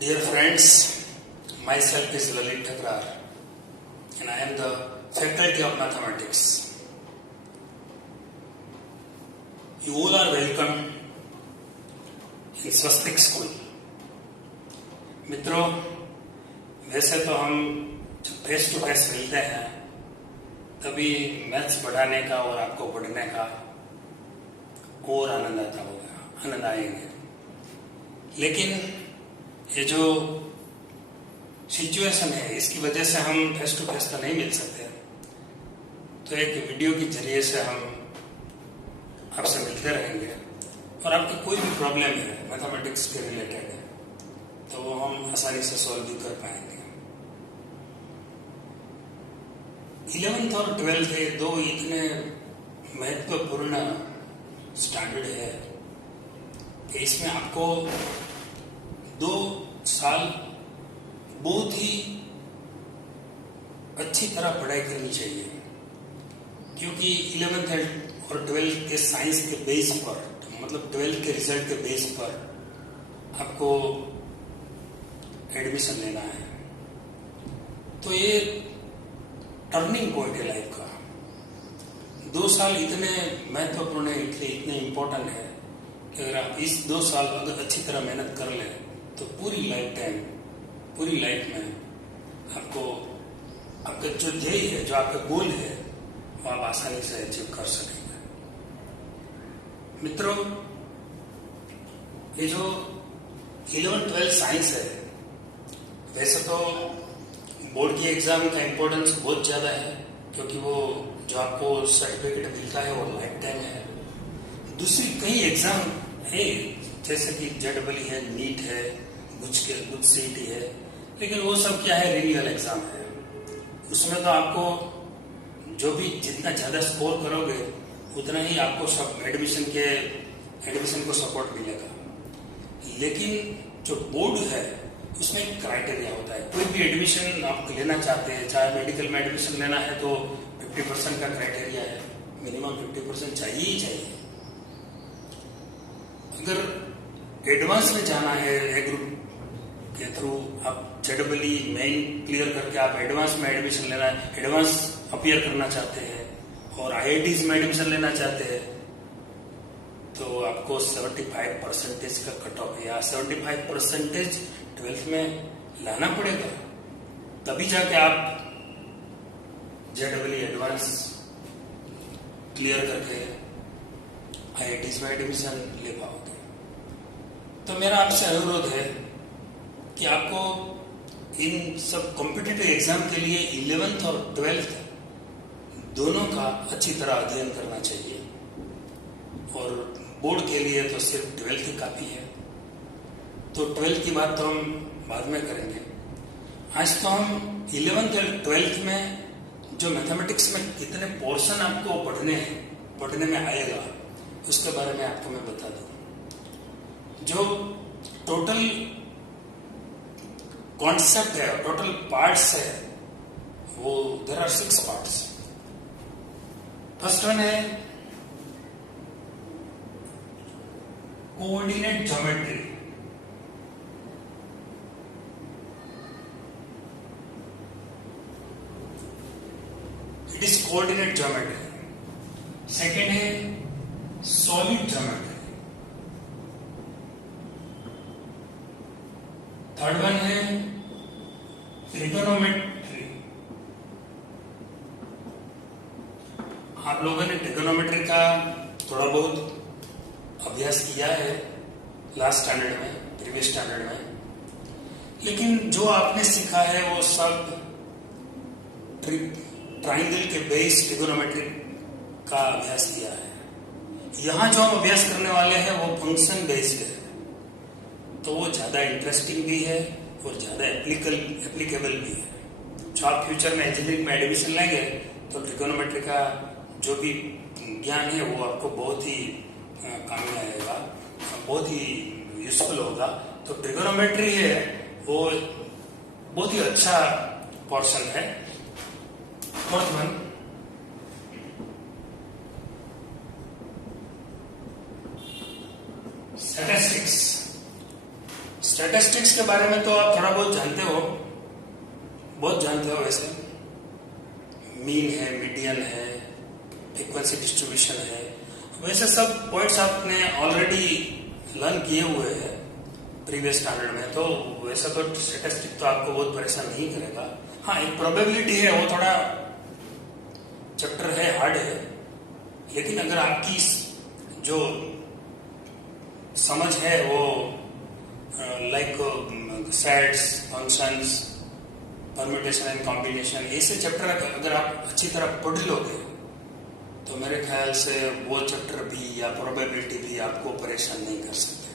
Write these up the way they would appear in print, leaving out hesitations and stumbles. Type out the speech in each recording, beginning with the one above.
Dear friends, myself is Lalit Thakrar and I am the Faculty of Mathematics. You all are welcome in Swastik School. मित्रों, वैसे तो हम face to face मिलते हैं तभी maths पढ़ाने का और आपको पढ़ने का और आनंद आएंगे। लेकिन ये जो सिचुएशन है इसकी वजह से हम फेस टू फेस तो नहीं मिल सकते, तो एक वीडियो के जरिए से हम आपसे मिलते रहेंगे और आपकी कोई भी प्रॉब्लम है मैथमेटिक्स के रिलेटेड है तो वो हम आसानी से सॉल्व भी कर पाएंगे। 11th और 12th ये दो इतने महत्वपूर्ण स्टैंडर्ड है कि इसमें आपको 2 साल बहुत ही अच्छी तरह पढ़ाई करनी चाहिए, क्योंकि 11th और 12th के साइंस के बेस पर, मतलब 12th के रिजल्ट के बेस पर आपको एडमिशन लेना है। तो ये टर्निंग पॉइंट है लाइफ का। 2 साल इतने महत्वपूर्ण है, इतने इम्पोर्टेंट है कि अगर आप इस 2 साल अगर अच्छी तरह मेहनत कर लें तो पूरी लाइफ में आपको आपका जो ध्येय है, जो आपका गोल है, वो आप आसानी से अचीव कर सकेंगे। मित्रों, ये जो 11th-12th साइंस है, वैसे तो बोर्ड की एग्जाम का इम्पोर्टेंस बहुत ज्यादा है, क्योंकि वो जो आपको सर्टिफिकेट मिलता है वो लाइफ टाइम है। दूसरी कई एग्जाम है जैसे कि जेडबल है, नीट है, कुछ सीटी है, लेकिन वो सब क्या है, रिन्यूअल एग्जाम है। उसमें तो आपको जो भी जितना ज्यादा स्कोर करोगे उतना ही आपको सब एडमिशन को सपोर्ट मिलेगा। लेकिन जो बोर्ड है उसमें एक क्राइटेरिया होता है। कोई भी एडमिशन आप लेना चाहते हैं, चाहे मेडिकल में एडमिशन लेना है तो 50% का क्राइटेरिया है, मिनिमम 50% चाहिए ही चाहिए। अगर एडवांस में जाना है ए ग्रुप के थ्रू, आप जेडबली मेन क्लियर करके आप एडवांस में एडमिशन लेना है, एडवांस अपीयर करना चाहते हैं और आईआईटीज में एडमिशन लेना चाहते हैं, तो आपको 75% का कट ऑफ या 75% 12th में लाना पड़ेगा, तभी जाके आप जेडबली एडवांस क्लियर करके आईआईटीज में एडमिशन ले पाओगे। तो मेरा आपसे अनुरोध है कि आपको इन सब कॉम्पिटिटिव एग्जाम के लिए 11th और 12th दोनों का अच्छी तरह अध्ययन करना चाहिए, और बोर्ड के लिए तो सिर्फ 12th ही काफी है। तो 12th की बात तो हम बाद में करेंगे। आज तो हम 11th और 12th में जो मैथमेटिक्स में कितने पोर्शन आपको पढ़ने में आएगा उसके बारे में आपको मैं बता दूं। जो टोटल कॉन्सेप्ट है, टोटल पार्ट्स है, वो there are 6 parts. First one है coordinate geometry. It is coordinate geometry. Second है सॉलिड ज्योमेट्री। थर्ड वन है ट्रिगोनोमेट्री। आप लोगों ने ट्रिगोनोमेट्री का थोड़ा बहुत अभ्यास किया है लास्ट स्टैंडर्ड में, प्रीवियस स्टैंडर्ड में, लेकिन जो आपने सीखा है वो सब ट्राइंगल के बेस ट्रिगोनोमेट्री का अभ्यास किया है। यहाँ जो हम अभ्यास करने वाले हैं वो फंक्शन बेस्ड है, तो वो ज्यादा इंटरेस्टिंग भी है और ज्यादा एप्लीकेबल भी है। जो आप फ्यूचर में इंजीनियरिंग में एडमिशन लेंगे तो ट्रिगोनोमेट्री का जो भी ज्ञान है वो आपको बहुत ही काम में आएगा, बहुत ही यूजफुल होगा। तो ट्रिगोनोमेट्री है वो बहुत ही अच्छा पोर्शन है। Fourth one statistics. स्टैटिस्टिक्स के बारे में तो आप थोड़ा बहुत जानते हो, वैसे मीन है, मीडियन है, फ्रीक्वेंसी डिस्ट्रीब्यूशन है, वैसे सब पॉइंट्स आपने ऑलरेडी लर्न किए हुए हैं प्रीवियस स्टैंडर्ड में, तो वैसा तो स्टैटिस्टिक तो आपको बहुत परेशान नहीं करेगा। हाँ, एक प्रोबेबिलिटी है, वो थोड़ा चैप्टर है, हार्ड है, लेकिन अगर आपकी जो समझ है वो like sets, functions, permutation and combination, ऐसे चैप्टर अगर आप अच्छी तरह पढ़ लोगे तो मेरे ख्याल से वो चैप्टर भी या प्रोबेबिलिटी भी आपको परेशान नहीं कर सकते।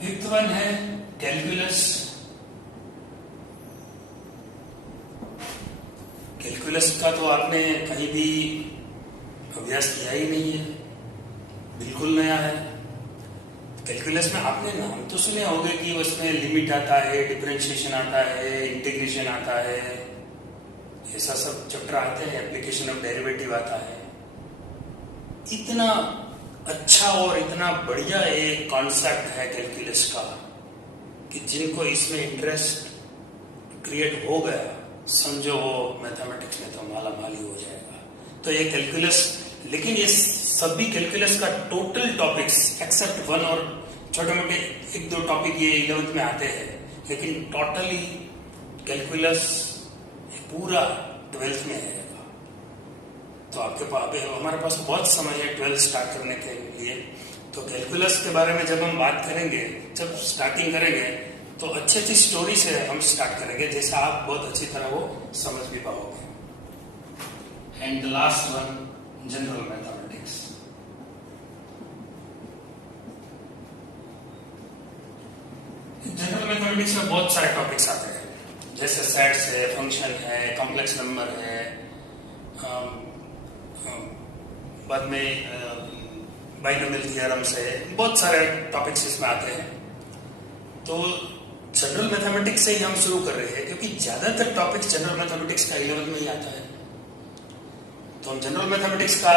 फिफ्थ वन है कैलकुलस। कैलकुलस का तो आपने कहीं भी अभ्यास किया ही नहीं है, बिल्कुल नया है। कैलकुलस में आपने नाम तो सुने होंगे कि उसमें लिमिट आता है, डिफरेंशिएशन आता है, इंटीग्रेशन आता है, ऐसा सब चैप्टर आते हैं, एप्लीकेशन ऑफ डेरिवेटिव आता है। इतना अच्छा और इतना बढ़िया एक कॉन्सेप्ट है कैलकुलस का कि जिनको इसमें इंटरेस्ट क्रिएट हो गया, समझो वो मैथमेटिक्स में तो माला माली हो जाएगा। तो ये कैलकुलस, लेकिन ये सभी कैलकुलस का टोटल टॉपिक्स एक्सेप्ट वन और छोटे मोटे एक दो टॉपिक ये 11th में आते हैं, लेकिन टोटली कैलकुलस पूरा 12th में है। तो आपके पास, हमारे पास बहुत समय है 12th स्टार्ट करने के लिए। तो कैलकुलस के बारे में जब हम बात करेंगे, जब स्टार्टिंग करेंगे तो अच्छी अच्छी स्टोरी से हम स्टार्ट करेंगे, जैसे आप बहुत अच्छी तरह वो समझ भी पाओगे। And the last one, general mathematics. General mathematics में बहुत सारे टॉपिक्स आते हैं, जैसे सेट्स है, फंक्शन है, कॉम्प्लेक्स नंबर है, बाद में बाइनोमियल थ्योरम्स है, बहुत सारे टॉपिक्स इसमें आते हैं। तो जनरल मैथमेटिक्स से ही हम शुरू कर रहे हैं, क्योंकि ज्यादातर टॉपिक्स जनरल मैथमेटिक्स का 11th में ही आता है। तो हम जनरल मैथमेटिक्स का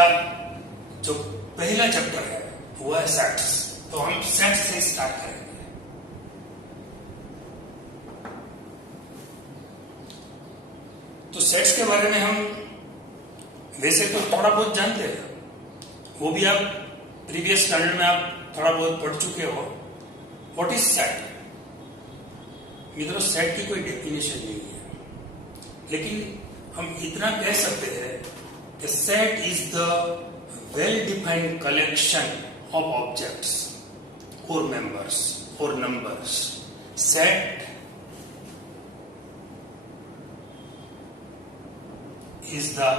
जो पहला चैप्टर है वो है सेट्स, तो हम सेट्स से स्टार्ट करेंगे। तो सेट्स के बारे में हम वैसे तो थोड़ा बहुत जानते हैं, वो भी आप प्रीवियस स्टैंडर्ड में आप थोड़ा बहुत पढ़ चुके हो। What is set? मित्रों, सेट की कोई डेफिनेशन नहीं है, लेकिन हम इतना कह सकते हैं कि set is the well defined collection of objects और मेंबर्स और numbers. Set is the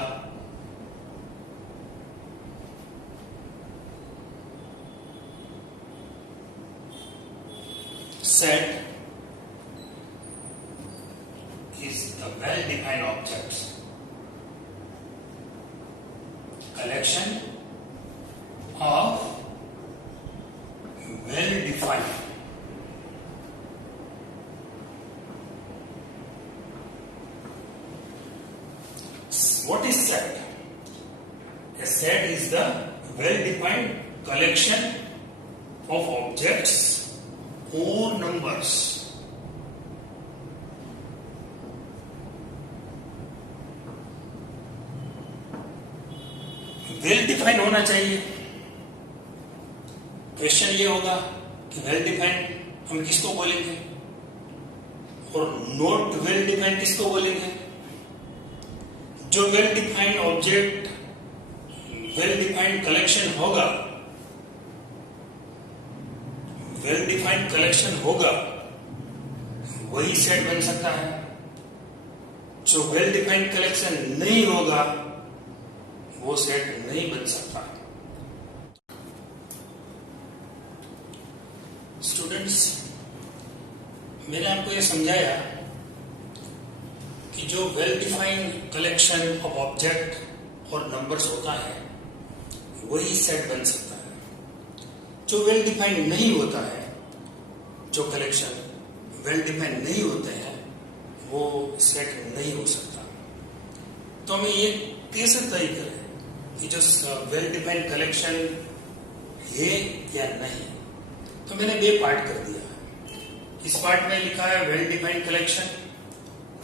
set is the well-defined objects collection of well-defined What is set? A set is the well-defined collection of objects or numbers. Well-defined होना चाहिए। Question ये होगा कि well-defined हम किसको बोलेंगे और not well-defined किसको बोलेंगे। जो well defined object, well defined collection होगा, वेल डिफाइंड कलेक्शन होगा, वही सेट बन सकता है। जो वेल डिफाइंड कलेक्शन नहीं होगा वो सेट नहीं बन सकता। स्टूडेंट्स, मैंने आपको ये समझाया कि जो well defined collection of object और नंबर्स होता है वही सेट बन सकता है। जो वेल डिफाइंड नहीं होता है, जो कलेक्शन वेल डिफाइंड नहीं होते हैं, वो सेट नहीं हो सकता। तो हमें ये कैसे तय करें कि जो वेल डिफाइंड कलेक्शन है या नहीं। तो मैंने बे पार्ट कर दिया। इस पार्ट में लिखा है वेल डिफाइंड कलेक्शन,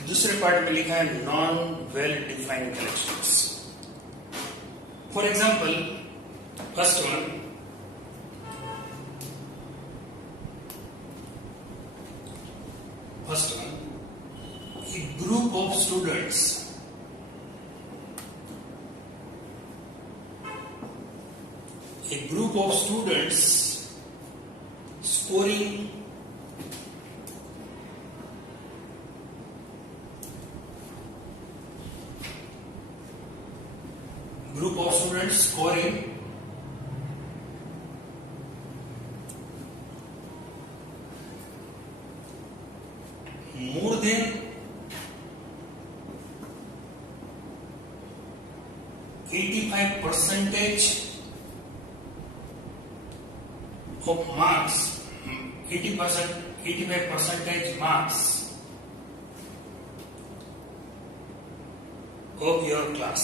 दूसरे पार्ट में लिखा है non well defined collections. For example, first one, a group of students scoring more than 85% of marks, 85% marks of your class.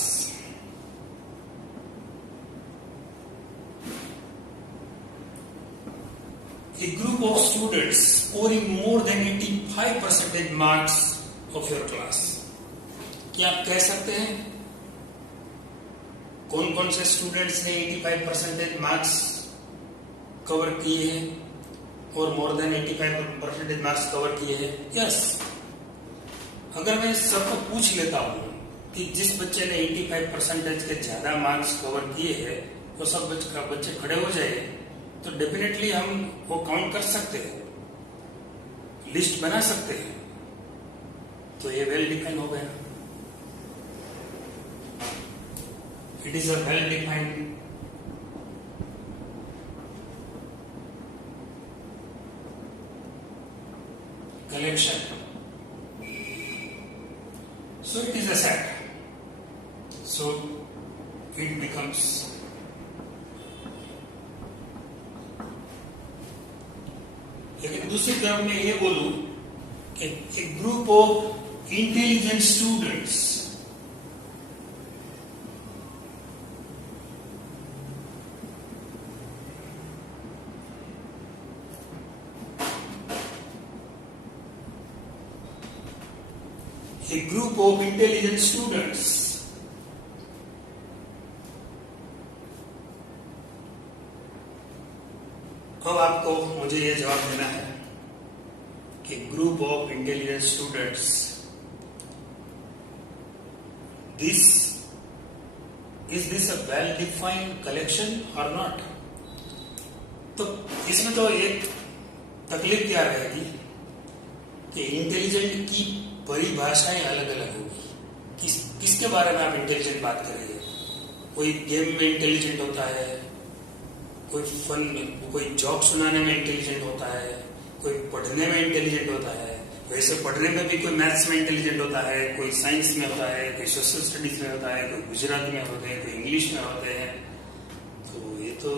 A group of students scoring more than 85% marks of your class. क्या आप कह सकते हैं कौन कौन से students ने 85% marks cover किए हैं और मोर देन 85% मार्क्स कवर किए हैं? यस। अगर मैं सबको पूछ लेता हूं कि जिस बच्चे ने 85% के ज्यादा मार्क्स कवर किए हैं वो सब बच्चे खड़े हो जाए तो डेफिनेटली हम वो काउंट कर सकते हैं, लिस्ट बना सकते हैं, तो ये वेल डिफाइंड हो गया। It is a well defined collection. So it is a set. So it becomes लेकिन दूसरी तरफ में ये बोलूं कि एक group of intelligent students a group of intelligent students अब आपको मुझे ये जवाब देना है कि group of intelligent students this a well defined collection और नॉट। तो इसमें तो एक तकलीफ क्या रहेगी कि इंटेलिजेंट की परिभाषाएं अलग अलग होगी। किसके बारे में आप इंटेलिजेंट बात करेंगे? कोई गेम में इंटेलिजेंट होता है, कोई जॉब सुनाने में इंटेलिजेंट होता है, कोई पढ़ने में इंटेलिजेंट होता है। वैसे पढ़ने में भी कोई मैथ्स में इंटेलिजेंट होता है, कोई साइंस में होता है, कोई सोशल स्टडीज में होता है, कोई गुजराती में होते हैं, कोई इंग्लिश में होते हैं। तो ये तो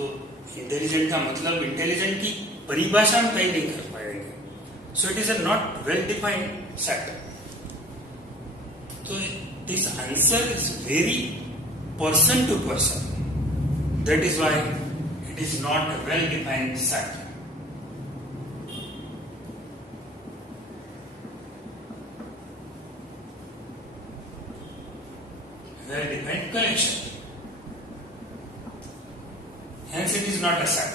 इंटेलिजेंट का मतलब इंटेलिजेंट की परिभाषा में तय नहीं कर पाएंगे। So it is a not well defined set. तो this answer is very person to person, that is why it is not a well defined set. Well defined collection, hence it is not a set.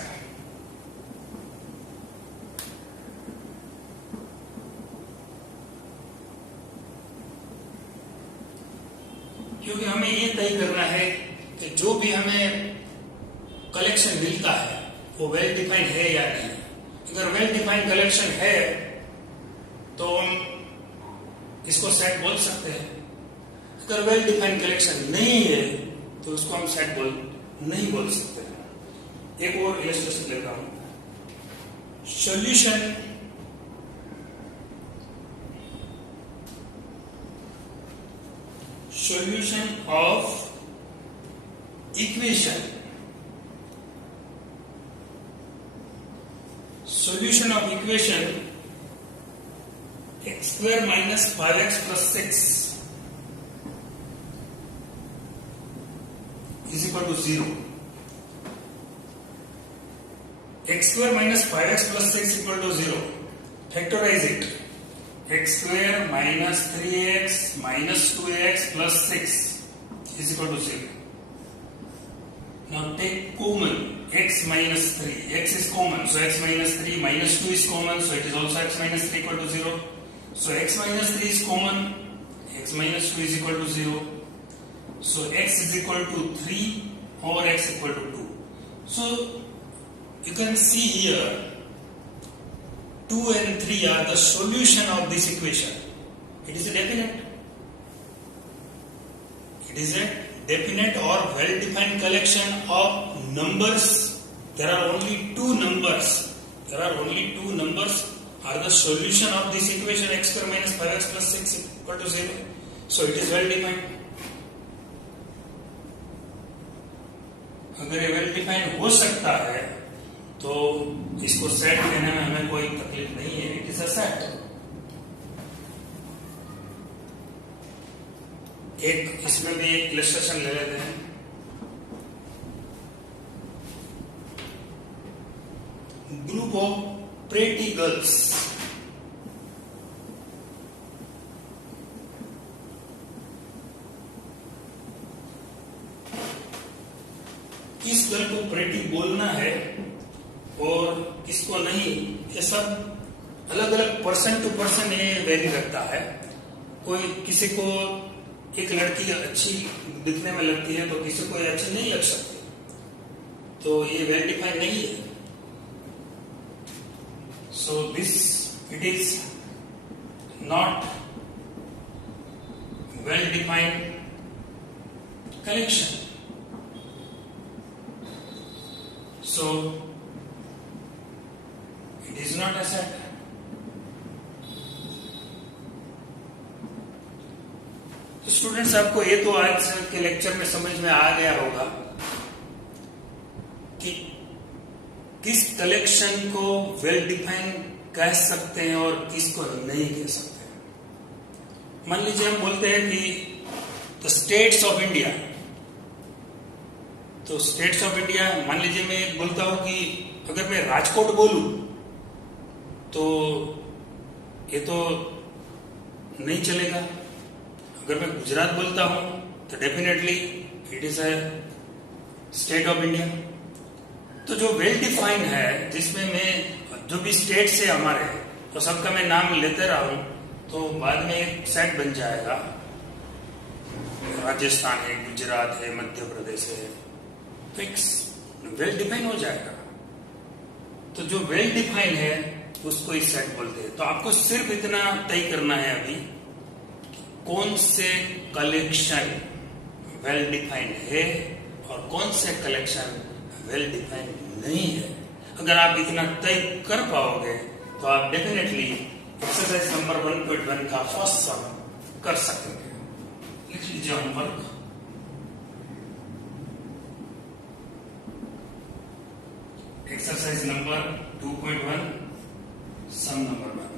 क्योंकि हमें ये तय करना है कि जो भी हमें कलेक्शन मिलता है वो वेल डिफाइंड है या नहीं। अगर वेल डिफाइंड कलेक्शन है तो हम इसको सेट बोल सकते हैं। अगर वेल डिफाइंड कलेक्शन नहीं है तो उसको हम सेट नहीं बोल सकते। एक और इलस्ट्रेशन लेता हूं। Solution of equation, solution of equation x square minus 5x plus 6 is equal to 0 x square minus 5x plus 6 equal to 0. Factorize it. X square minus 3x minus 2x plus 6 is equal to 0. Now take common x minus 3. X is common, so x minus 3 minus 2 is common, so it is also x minus 3 equal to 0. So x minus 3 is common, x minus 2 is equal to 0. So x is equal to 3 or x equal to 2. So you can see here 2 and 3 are the solution of this equation. It is a definite. It is a definite or well-defined collection of numbers. There are only two numbers. Are the solution of this equation x square minus 5x plus 6 equal to 0. So it is well-defined. अगर ये well-defined हो सकता है तो इसको set लेने में हमें कोई तकलीफ नहीं है. It is a set. एक इसमें भी एक इलस्ट्रेशन ले लेते हैं. Group of pretty girls. किस गर्ल को प्रेटी बोलना है और किसको नहीं, ये सब अलग अलग पर्सन टू पर्सन ये वेरी करता है. कोई किसी को एक लड़की अच्छी दिखने में लगती है तो किसी को ये अच्छी नहीं लग सकती. तो ये वेल डिफाइंड नहीं है. So this it is not well defined collection. So it is not a set. तो स्टूडेंट्स आपको ये तो आज के लेक्चर में समझ में आ गया होगा कि किस कलेक्शन को वेल डिफाइन कह सकते हैं और किसको नहीं कह सकते हैं. मान लीजिए हम बोलते हैं कि द स्टेट्स ऑफ इंडिया. तो स्टेट्स ऑफ इंडिया, मान लीजिए मैं बोलता हूं कि अगर मैं राजकोट बोलूं तो ये तो नहीं चलेगा. अगर मैं गुजरात बोलता हूं तो definitely it is a state of India. तो जो वेल डिफाइंड है, जिसमें मैं जो भी स्टेट से हमारे तो सबका मैं नाम लेते रहूं तो बाद में एक सेट बन जाएगा. राजस्थान है, गुजरात है, मध्य प्रदेश है, तो एक वेल डिफाइन हो जाएगा. तो जो वेल डिफाइन है उसको इस सेट बोलते हैं. तो आपको सिर्फ इतना तय करना है अभी कौन से कलेक्शन वेल डिफाइंड है और कौन से कलेक्शन वेल डिफाइंड नहीं है. अगर आप इतना तय कर पाओगे तो आप डेफिनेटली एक्सरसाइज नंबर 1.1 का फर्स्ट सम कर सकेंगे. लिख लीजिए होमवर्क. एक्सरसाइज नंबर 2.1 सम नंबर 1.